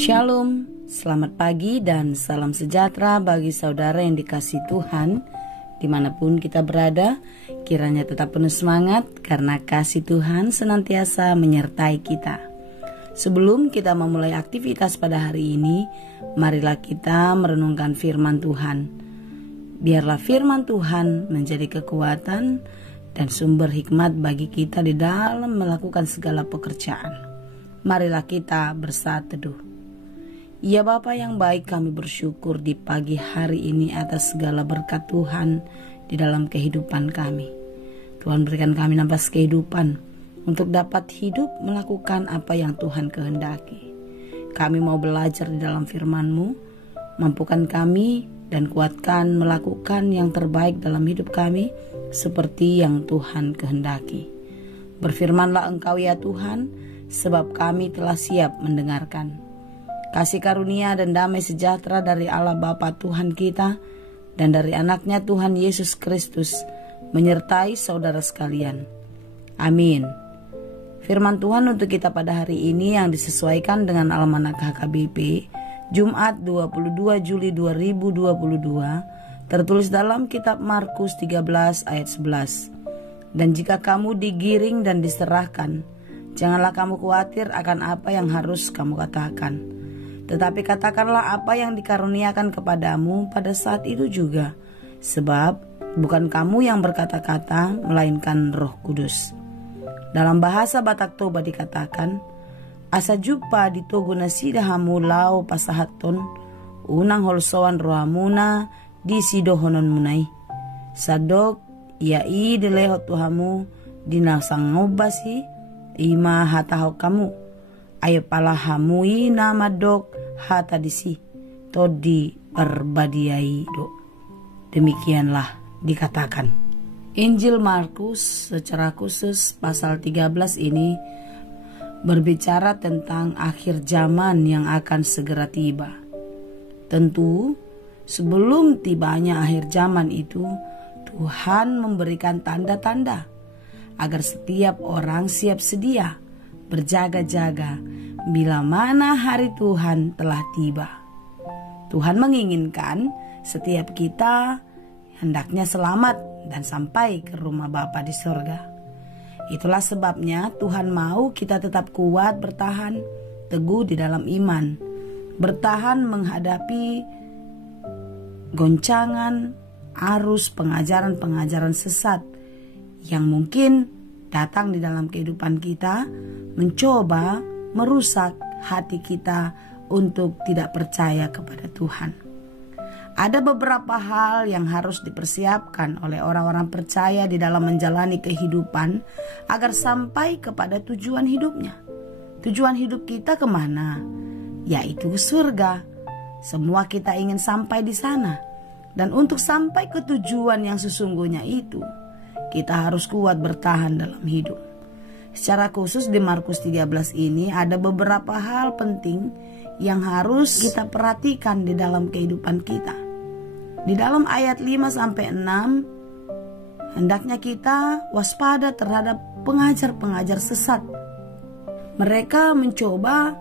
Shalom, selamat pagi dan salam sejahtera bagi saudara yang dikasihi Tuhan. Dimanapun kita berada, kiranya tetap penuh semangat karena kasih Tuhan senantiasa menyertai kita. Sebelum kita memulai aktivitas pada hari ini, marilah kita merenungkan firman Tuhan. Biarlah firman Tuhan menjadi kekuatan dan sumber hikmat bagi kita di dalam melakukan segala pekerjaan. Marilah kita bersatu teduh. Ya Bapa yang baik, kami bersyukur di pagi hari ini atas segala berkat Tuhan di dalam kehidupan kami. Tuhan berikan kami nafas kehidupan untuk dapat hidup melakukan apa yang Tuhan kehendaki. Kami mau belajar di dalam firman-Mu, mampukan kami dan kuatkan melakukan yang terbaik dalam hidup kami seperti yang Tuhan kehendaki. Berfirmanlah Engkau ya Tuhan, sebab kami telah siap mendengarkan. Kasih karunia dan damai sejahtera dari Allah Bapa Tuhan kita dan dari anaknya Tuhan Yesus Kristus menyertai saudara sekalian. Amin. Firman Tuhan untuk kita pada hari ini yang disesuaikan dengan Almanak HKBP Jumat 22 Juli 2022 tertulis dalam kitab Markus 13 ayat 11. Dan jika kamu digiring dan diserahkan, janganlah kamu khawatir akan apa yang harus kamu katakan. Tetapi katakanlah apa yang dikaruniakan kepadamu pada saat itu juga. Sebab bukan kamu yang berkata-kata, melainkan Roh Kudus. Dalam bahasa Batak Toba dikatakan, asa jupa ditogo nasidahamu lau pasahaton, unang holsoan rohamuna di sidohonon munai. Sadok iai delehot tuhamu dinasang ngobasi ima hatahok kamu. Ayo palahamui nama dok hata disi todi perbadiai do. Demikianlah dikatakan. Injil Markus secara khusus pasal 13 ini berbicara tentang akhir zaman yang akan segera tiba. Tentu sebelum tibanya akhir zaman itu, Tuhan memberikan tanda-tanda agar setiap orang siap sedia berjaga-jaga bila mana hari Tuhan telah tiba. Tuhan menginginkan setiap kita hendaknya selamat dan sampai ke rumah Bapa di surga. Itulah sebabnya Tuhan mau kita tetap kuat bertahan teguh di dalam iman, bertahan menghadapi goncangan arus pengajaran-pengajaran sesat yang mungkin datang di dalam kehidupan kita, mencoba merusak hati kita untuk tidak percaya kepada Tuhan. Ada beberapa hal yang harus dipersiapkan oleh orang-orang percaya di dalam menjalani kehidupan agar sampai kepada tujuan hidupnya. Tujuan hidup kita kemana? Yaitu ke surga. Semua kita ingin sampai di sana. Dan untuk sampai ke tujuan yang sesungguhnya itu, kita harus kuat bertahan dalam hidup. Secara khusus di Markus 13 ini ada beberapa hal penting yang harus kita perhatikan di dalam kehidupan kita. Di dalam ayat 5-6, hendaknya kita waspada terhadap pengajar-pengajar sesat. Mereka mencoba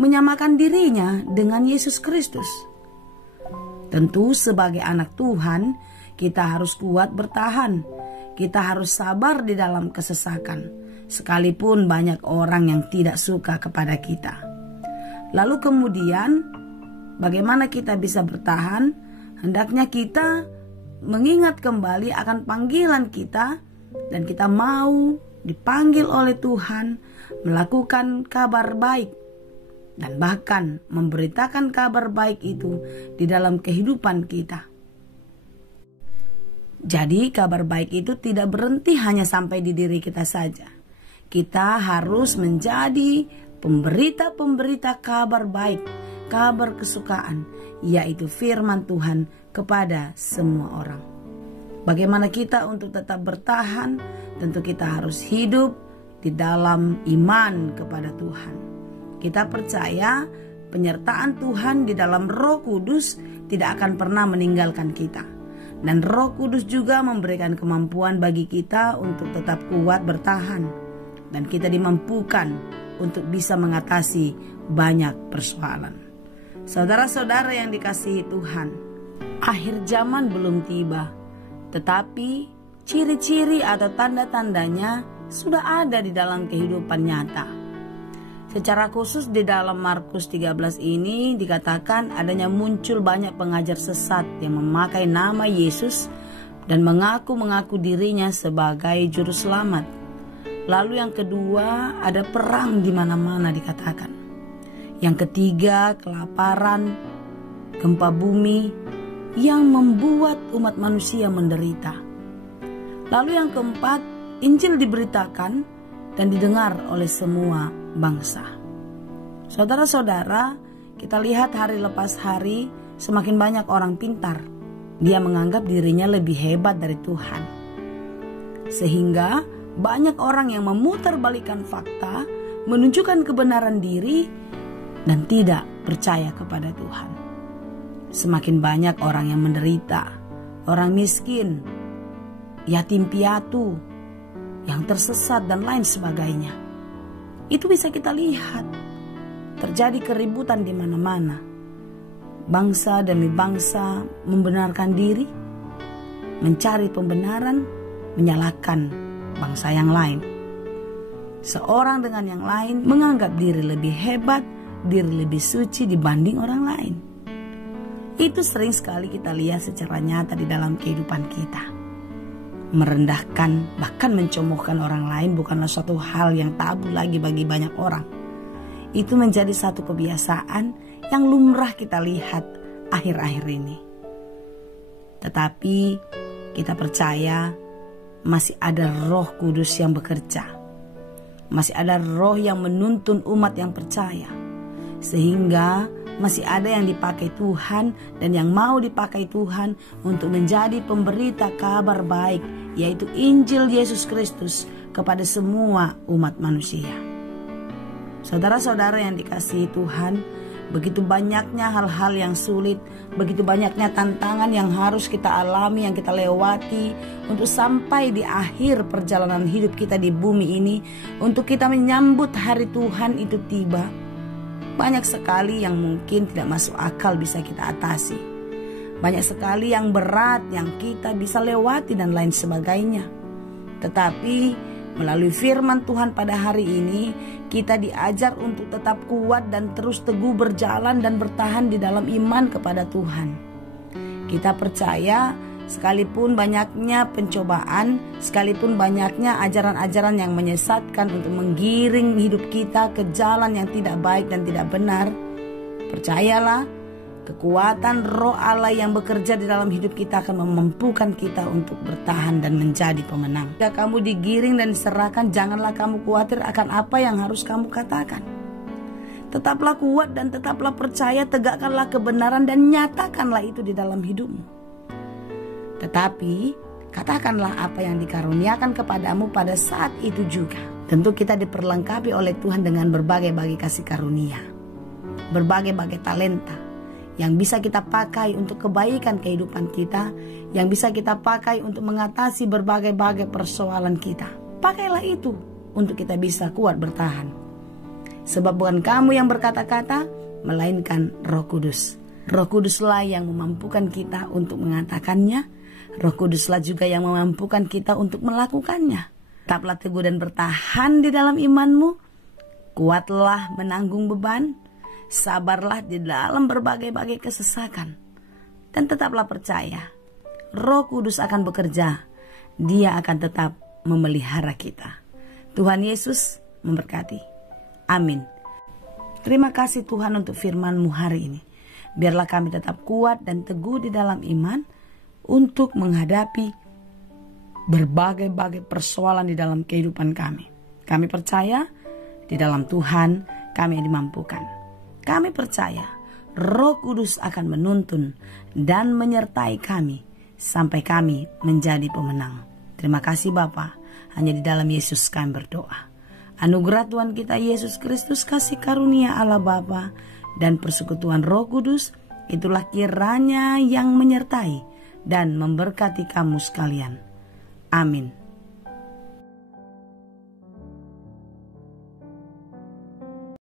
menyamakan dirinya dengan Yesus Kristus. Tentu sebagai anak Tuhan, kita harus kuat bertahan. Kita harus sabar di dalam kesesakan, sekalipun banyak orang yang tidak suka kepada kita. Lalu kemudian, bagaimana kita bisa bertahan? Hendaknya kita mengingat kembali akan panggilan kita dan kita mau dipanggil oleh Tuhan melakukan kabar baik dan bahkan memberitakan kabar baik itu di dalam kehidupan kita. Jadi kabar baik itu tidak berhenti hanya sampai di diri kita saja. Kita harus menjadi pemberita-pemberita kabar baik, kabar kesukaan, yaitu firman Tuhan kepada semua orang. Bagaimana kita untuk tetap bertahan? Tentu kita harus hidup di dalam iman kepada Tuhan. Kita percaya penyertaan Tuhan di dalam Roh Kudus tidak akan pernah meninggalkan kita. Dan Roh Kudus juga memberikan kemampuan bagi kita untuk tetap kuat bertahan. Dan kita dimampukan untuk bisa mengatasi banyak persoalan. Saudara-saudara yang dikasihi Tuhan, akhir zaman belum tiba, tetapi ciri-ciri atau tanda-tandanya sudah ada di dalam kehidupan nyata. Secara khusus di dalam Markus 13 ini dikatakan adanya muncul banyak pengajar sesat yang memakai nama Yesus dan mengaku-mengaku dirinya sebagai juru selamat. Lalu yang kedua, ada perang di mana-mana dikatakan. Yang ketiga, kelaparan, gempa bumi yang membuat umat manusia menderita. Lalu yang keempat, Injil diberitakan dan didengar oleh semua bangsa. Saudara-saudara, kita lihat hari lepas hari semakin banyak orang pintar. Dia menganggap dirinya lebih hebat dari Tuhan. Sehingga banyak orang yang memutarbalikkan fakta, menunjukkan kebenaran diri dan tidak percaya kepada Tuhan. Semakin banyak orang yang menderita, orang miskin, yatim piatu, yang tersesat dan lain sebagainya. Itu bisa kita lihat. Terjadi keributan di mana-mana. Bangsa demi bangsa membenarkan diri, mencari pembenaran, menyalahkan bangsa yang lain. Seorang dengan yang lain menganggap diri lebih hebat, diri lebih suci dibanding orang lain. Itu sering sekali kita lihat secara nyata di dalam kehidupan kita. Merendahkan, bahkan mencemoohkan orang lain bukanlah suatu hal yang tabu lagi bagi banyak orang. Itu menjadi satu kebiasaan yang lumrah kita lihat akhir-akhir ini. Tetapi kita percaya masih ada Roh Kudus yang bekerja. Masih ada Roh yang menuntun umat yang percaya. Sehingga masih ada yang dipakai Tuhan dan yang mau dipakai Tuhan untuk menjadi pemberita kabar baik, yaitu Injil Yesus Kristus kepada semua umat manusia. Saudara-saudara yang dikasihi Tuhan, begitu banyaknya hal-hal yang sulit, begitu banyaknya tantangan yang harus kita alami, yang kita lewati untuk sampai di akhir perjalanan hidup kita di bumi ini, untuk kita menyambut hari Tuhan itu tiba. Banyak sekali yang mungkin tidak masuk akal bisa kita atasi. Banyak sekali yang berat yang kita bisa lewati dan lain sebagainya. Tetapi melalui firman Tuhan pada hari ini, kita diajar untuk tetap kuat dan terus teguh berjalan dan bertahan di dalam iman kepada Tuhan. Kita percaya sekalipun banyaknya pencobaan, sekalipun banyaknya ajaran-ajaran yang menyesatkan untuk menggiring hidup kita ke jalan yang tidak baik dan tidak benar, percayalah, kekuatan Roh Allah yang bekerja di dalam hidup kita akan memampukan kita untuk bertahan dan menjadi pemenang. Jika kamu digiring dan diserahkan, janganlah kamu khawatir akan apa yang harus kamu katakan. Tetaplah kuat dan tetaplah percaya, tegakkanlah kebenaran dan nyatakanlah itu di dalam hidupmu. Tetapi katakanlah apa yang dikaruniakan kepadamu pada saat itu juga. Tentu kita diperlengkapi oleh Tuhan dengan berbagai-bagai kasih karunia, berbagai-bagai talenta yang bisa kita pakai untuk kebaikan kehidupan kita, yang bisa kita pakai untuk mengatasi berbagai-bagai persoalan kita. Pakailah itu untuk kita bisa kuat bertahan. Sebab bukan kamu yang berkata-kata, melainkan Roh Kudus. Roh Kuduslah yang memampukan kita untuk mengatakannya. Roh Kuduslah juga yang memampukan kita untuk melakukannya. Tetaplah teguh dan bertahan di dalam imanmu. Kuatlah menanggung beban. Sabarlah di dalam berbagai-bagai kesesakan. Dan tetaplah percaya, Roh Kudus akan bekerja. Dia akan tetap memelihara kita. Tuhan Yesus memberkati. Amin. Terima kasih Tuhan untuk firman-Mu hari ini. Biarlah kami tetap kuat dan teguh di dalam iman untuk menghadapi berbagai-bagai persoalan di dalam kehidupan kami. Kami percaya di dalam Tuhan kami dimampukan. Kami percaya Roh Kudus akan menuntun dan menyertai kami sampai kami menjadi pemenang. Terima kasih Bapa. Hanya di dalam Yesus kami berdoa. Anugerah Tuhan kita Yesus Kristus, kasih karunia Allah Bapa dan persekutuan Roh Kudus, itulah kiranya yang menyertai dan memberkati kamu sekalian. Amin.